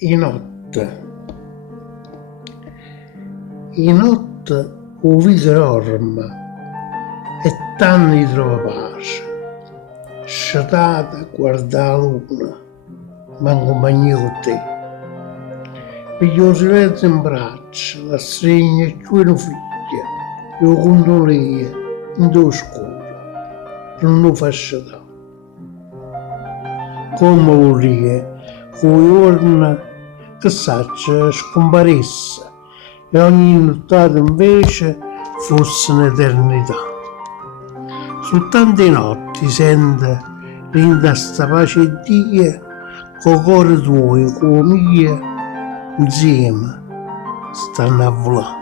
In notte o viso dorme e tanti trova pace. Sciatata guarda la luna, ma in compagnia con te. Piglio il silenzio in braccio, la stringe e giù una figlia, io conto lei, in tuo scuro, non lo fa sciatare. Come vorrei, con i giorni che saccia scomparisse e ogni nottata invece fosse un'eternità. Soltanto i notti sente rinda sta pace e Dio, co' cuore tuoi, co' mia, insieme stanno a volare.